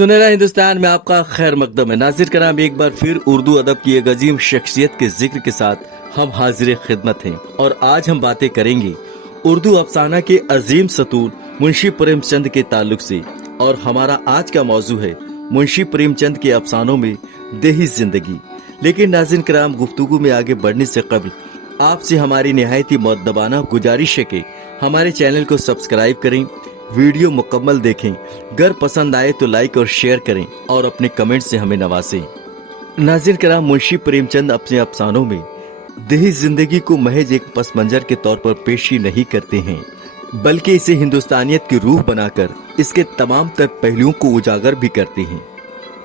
सुनहरा हिंदुस्तान में आपका खैर मकदम है। नाज़िर कराम, एक बार फिर उर्दू अदब की एक अजीम शख्सियत के जिक्र के साथ हम हाजिर खिदमत हैं और आज हम बातें करेंगे उर्दू अफसाना के अजीम सतूर मुंशी प्रेमचंद के ताल्लुक से। और हमारा आज का मौजू है मुंशी प्रेमचंद के अफसानों में देही जिंदगी। लेकिन नाज़िर कराम, गुफ्तगू में आगे बढ़ने से कबल आपसे हमारी निहायती मुअद्दबाना गुजारिश है कि हमारे चैनल को सब्सक्राइब करें, वीडियो मुकम्मल देखें, अगर पसंद आए तो लाइक और शेयर करें और अपने कमेंट से हमें नवाजें। नाज़िर कराम, मुंशी प्रेमचंद अपने अफसानों में देही जिंदगी को महज एक पस मंजर के तौर पर पेश ही नहीं करते हैं, बल्कि इसे हिंदुस्तानियत की रूह बनाकर इसके तमाम तर पहलुओं को उजागर भी करते हैं।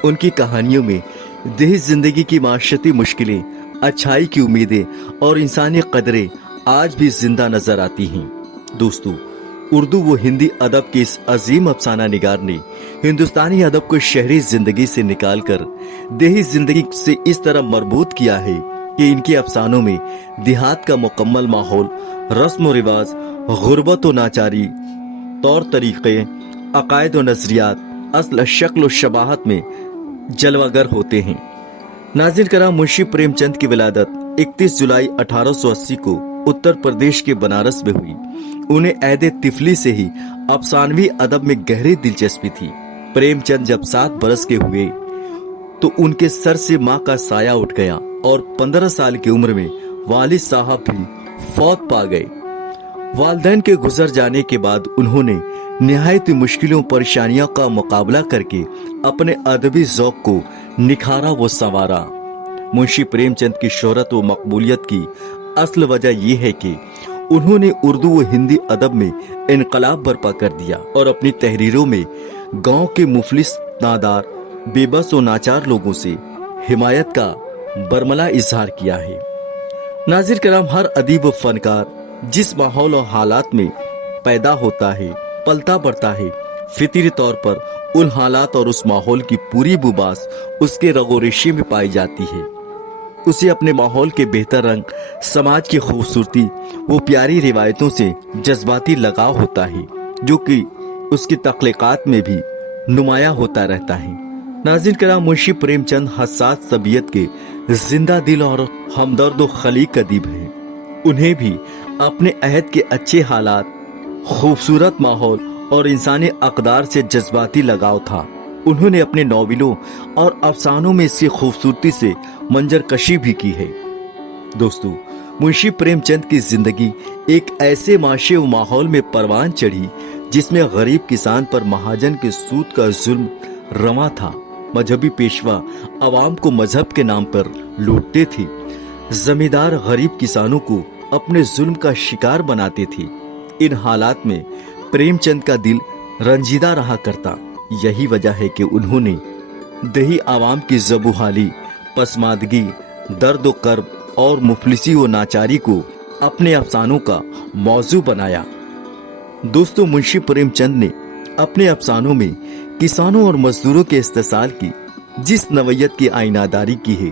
उनकी कहानियों में देही जिंदगी की माशरती मुश्किलें, अच्छाई की उम्मीदें और इंसानी कदरें आज भी जिंदा नजर आती हैं। दोस्तों, उर्दू व हिंदी अदब के इस अजीम अफसाना निगार ने हिंदुस्तानी अदब को शहरी जिंदगी से निकालकर देही जिंदगी से इस तरह मरबूत किया है कि इनके अफसानों में देहात का मुकम्मल माहौल, रस्म व रिवाज, गुर्बत व नाचारी, तौर तरीके, अकायद व नजरियात असल शक्ल व शबाहत में जलवागर होते हैं। नाज़िर कराम, मुंशी प्रेमचंद की विलादत 31 जुलाई 1880 को उत्तर प्रदेश के बनारस में हुई। उन्हें ऐदे तिफली से ही अफसानवी अदब में गहरी दिलचस्पी थी। प्रेमचंद जब 7 बरस के हुए तो उनके सर से माँ का साया उठ गया और 15 साल की उम्र में वालिद साहब भी फौत पा गए। वालिदैन के गुजर जाने के बाद उन्होंने निहायत मुश्किलों परेशानियों का मुकाबला करके अपने अदबी ज़ौक़ को निखारा व संवारा। मुंशी प्रेमचंद की शोहरत व मकबूलियत की असल वजह यह है कि उन्होंने उर्दू व हिंदी अदब में इनकलाब बर्पा कर दिया और अपनी तहरीरों में गांव के मुफलिस, नादार, बेबस व नाचार लोगों से हिमायत का बरमला इजहार किया है। नाज़िर कराम, हर अदीब व फनकार जिस माहौल और हालात में पैदा होता है, पलता बढ़ता है, फितरी तौर पर उन हालात और उस माहौल की पूरी बुबास उसके रगो रेशे में पाई जाती है। उसे अपने माहौल के बेहतर रंग, समाज की खूबसूरती, वो प्यारी रिवायतों से जज्बाती लगाव होता है जो कि उसकी तख्लीकात में भी नुमाया होता रहता है। नाज़िर कराम, मुंशी प्रेमचंद हसास तबीयत के जिंदा दिल और हमदर्द व खलीक अदीब हैं। उन्हें भी अपने अहद के अच्छे हालात, खूबसूरत माहौल और इंसानी अक़दार से जज्बाती लगाव था। उन्होंने अपने नॉवेलों और अफसानों में इसकी खूबसूरती से मंजर कशी भी की है। दोस्तों, मुंशी प्रेमचंद की जिंदगी एक ऐसे माशरे व माहौल में परवान चढ़ी जिसमें गरीब किसान पर महाजन के सूद का जुल्म रवा था। मजहबी पेशवा अवाम को मजहब के नाम पर लूटते थे। जमींदार गरीब किसानों को अपने जुल्म का शिकार बनाते थे। इन हालात में प्रेमचंद का दिल रंजीदा रहा करता। यही वजह है कि उन्होंने देही आवाम की ज़बूहाली, पसमादगी, दर्द व कर्ब और मुफलिसी व नाचारी को अपने अफसानों का मौजू बनाया। दोस्तों, मुंशी प्रेमचंद ने अपने अफसानों में किसानों और मजदूरों के इस्तेसाल की जिस नवैयत की आईनादारी की है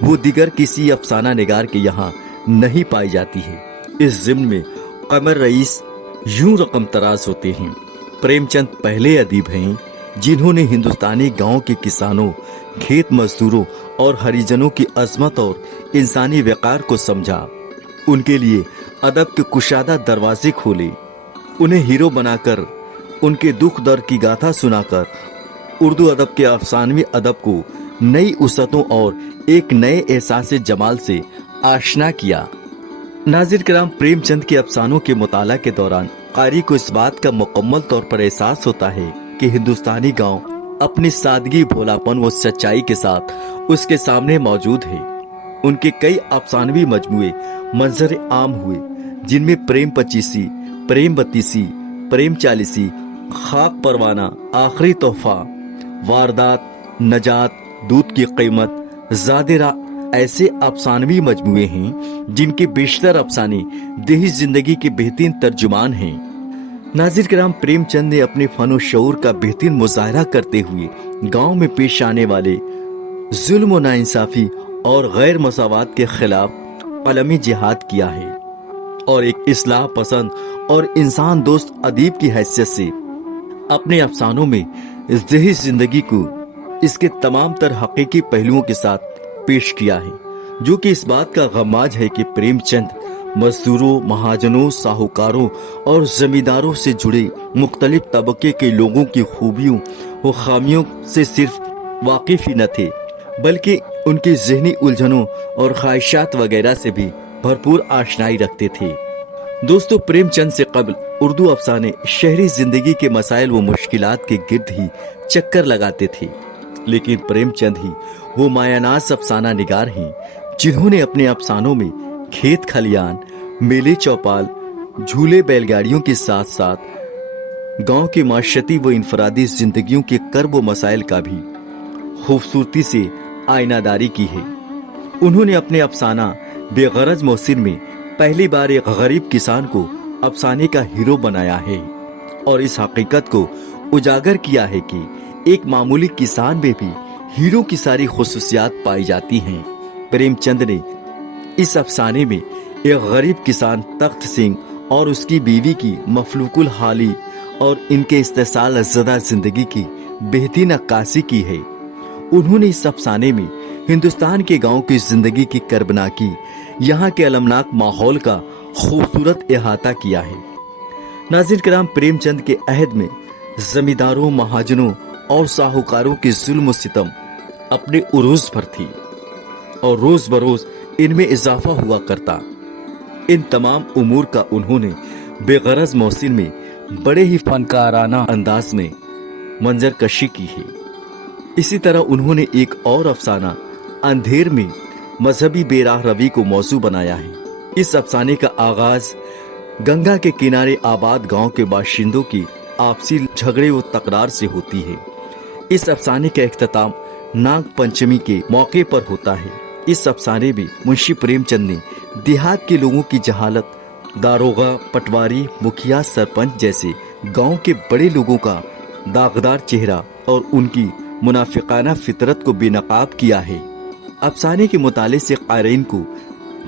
वो दिगर किसी अफसाना निगार के यहाँ नहीं पाई जाती है। इस ज़िम्न में कमर रईस यूं रकम तराज होते हैं। प्रेमचंद पहले अदीब हैं जिन्होंने हिंदुस्तानी गांव के किसानों, खेत मजदूरों और हरिजनों की अजमत और इंसानी वक़ार को समझा। उनके लिए अदब के कुशादा दरवाजे खोले। उन्हें हीरो बनाकर, उनके दुख दर्द की गाथा सुनाकर उर्दू अदब के अफसानवी अदब को नई उसतों और एक नए एहसास जमाल से आशना किया। नाज़िर कराम, प्रेमचंद के अफसानों के मुताला के दौरान कारी को इस बात का मुकम्मल तौर पर एहसास होता है कि हिंदुस्तानी गांव अपनी सादगी, भोलापन व सच्चाई के साथ उसके सामने मौजूद है। उनके कई अफसानवी मजमुए मंजर आम हुए जिनमें प्रेम पचीसी, प्रेम बत्तीसी, प्रेम चालीसी, खाक परवाना, आखिरी तोहफा, वारदात, नजात, दूध की कीमत, ज़ादिरा ऐसे अफसानवी मजमुए हैं जिनके बेशतर अफसाने देही जिंदगी के बेहतरीन तर्जुमान हैं। नाज़िर कराम, प्रेमचंद ने अपने फन व शऊर का बेहतरीन मुजाहरा करते हुए गांव में पेश आने वाले जुल्म व नाइंसाफी और गैर मसावात के खिलाफ अलमी जिहाद किया है और एक इस्लाह पसंद और इंसान दोस्त अदीब की हैसियत से अपने अफसानों में ज़िही जिंदगी को इसके तमाम तर हकीकी पहलुओं के साथ पेश किया है, जो कि इस बात का गमाज है कि प्रेमचंद मजदूरों, महाजनों, साहूकारों और जमींदारों से जुड़े मुख्तलिफ तबके के लोगों की खूबियों और खामियों से सिर्फ वाकिफ ही न थे, बल्कि उनकी ज़हनी उलझनों और ख्वाहिशात वगैरह से भी भरपूर आशनाई रखते थे। दोस्तों, प्रेमचंद से कबल उर्दू अफसाने शहरी जिंदगी के मसाइल व मुश्किलात के गिर्द ही चक्कर लगाते थे, लेकिन प्रेमचंद ही वो मायानाज़ अफसाना निगार हैं जिन्होंने अपने अफसानों में खेत खलियान, मेले चौपाल, झूले बैलगाड़ियों के साथ साथ गांव की माशरती व इनफरादी जिंदगियों के कर्ब व मसाइल का भी खूबसूरती से आईनादारी की है। उन्होंने अपने अफसाना बेगरज मोहसिन में पहली बार एक गरीब किसान को अफसाने का हीरो बनाया है और इस हकीकत को उजागर किया है कि एक मामूली किसान में भी हीरो की सारी खुसूसियात पाई जाती हैं। प्रेमचंद ने इस अफसाने में एक गरीब किसान तख्त सिंह और उसकी बीवी की मफलूकुल हाली और इनके इस्तेसाल ज़दा जिंदगी की बेहतरीन अक्कासी की है। उन्होंने इस अफसाने में हिंदुस्तान के गांव की जिंदगी की कर्बनाकी, यहाँ के अलमनाक माहौल का खूबसूरत अहाता किया है। नाज़रीन किराम, प्रेमचंद के अहद में जमींदारों, महाजनों और साहूकारों के जुल्म सितम अपने उरूज पर थी और रोज बरोज इनमें इजाफा हुआ करता। इन तमाम उमूर का उन्होंने बेगरज मोहसिन में बड़े ही फनकाराना अंदाज में मंजर कशी की है। इसी तरह उन्होंने एक और अफसाना अंधेर में मजहबी बेराह रवी को मौजू बनाया है। इस अफसाने का आगाज गंगा के किनारे आबाद गांव के बाशिंदों की आपसी झगड़े व तकरार से होती है। इस अफसाने का इख्तिताम नाग पंचमी के मौके पर होता है। इस अफसाने में मुंशी प्रेमचंद ने देहात के लोगों की जहालत, दारोगा, पटवारी, मुखिया, सरपंच जैसे गांव के बड़े लोगों का दागदार चेहरा और उनकी मुनाफिकाना फितरत को बेनकाब किया है। अफसाने के मुताले से क़ारीन को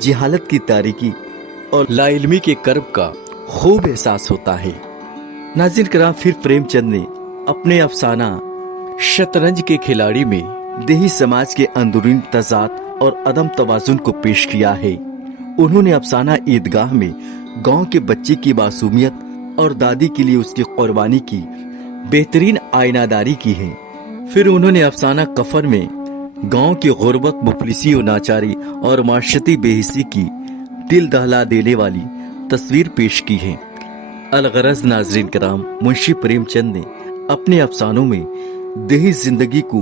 जहालत की तारीकी और लाइल्मी के कर्ब का खूब एहसास होता है। नाज़रीन किराम, फिर प्रेमचंद ने अपने अफसाना शतरंज के खिलाड़ी में देही समाज के अंदरूनी तजाद और अदम तवाजुन को पेश किया है। उन्होंने अफसाना ईदगाह में गांव के बच्चे की मासूमियत और दादी के लिए उसकी कुर्बानी की बेहतरीन आईनादारी की है। फिर उन्होंने अफसाना कफन में गांव की गुर्बत, मुफलिसी और नाचारी और माशरती बेहिसी की दिल दहला देने वाली तस्वीर पेश की है। अलगरज नाज़रीन किराम, मुंशी प्रेमचंद ने अपने अफसानों में देही जिंदगी को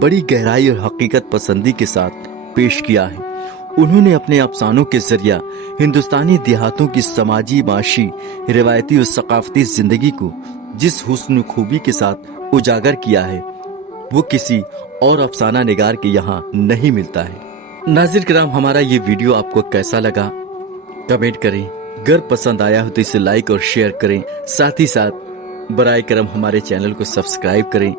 बड़ी गहराई और हकीकत पसंदी के साथ पेश किया है। उन्होंने अपने अफसानों के जरिया हिंदुस्तानी देहातों की समाजी, माशी, रिवायती और सकाफती जिंदगी को जिस हुस्न खूबी के साथ उजागर किया है वो किसी और अफसाना निगार के यहाँ नहीं मिलता है। नाज़रीन किराम, हमारा ये वीडियो आपको कैसा लगा कमेंट करें। अगर पसंद आया हो तो इसे लाइक और शेयर करें। साथ ही साथ बराए करम हमारे चैनल को सब्सक्राइब करें।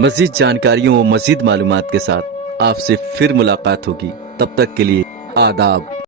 मजीद जानकारियों और मजीद मालूमात के साथ आपसे फिर मुलाकात होगी। तब तक के लिए आदाब।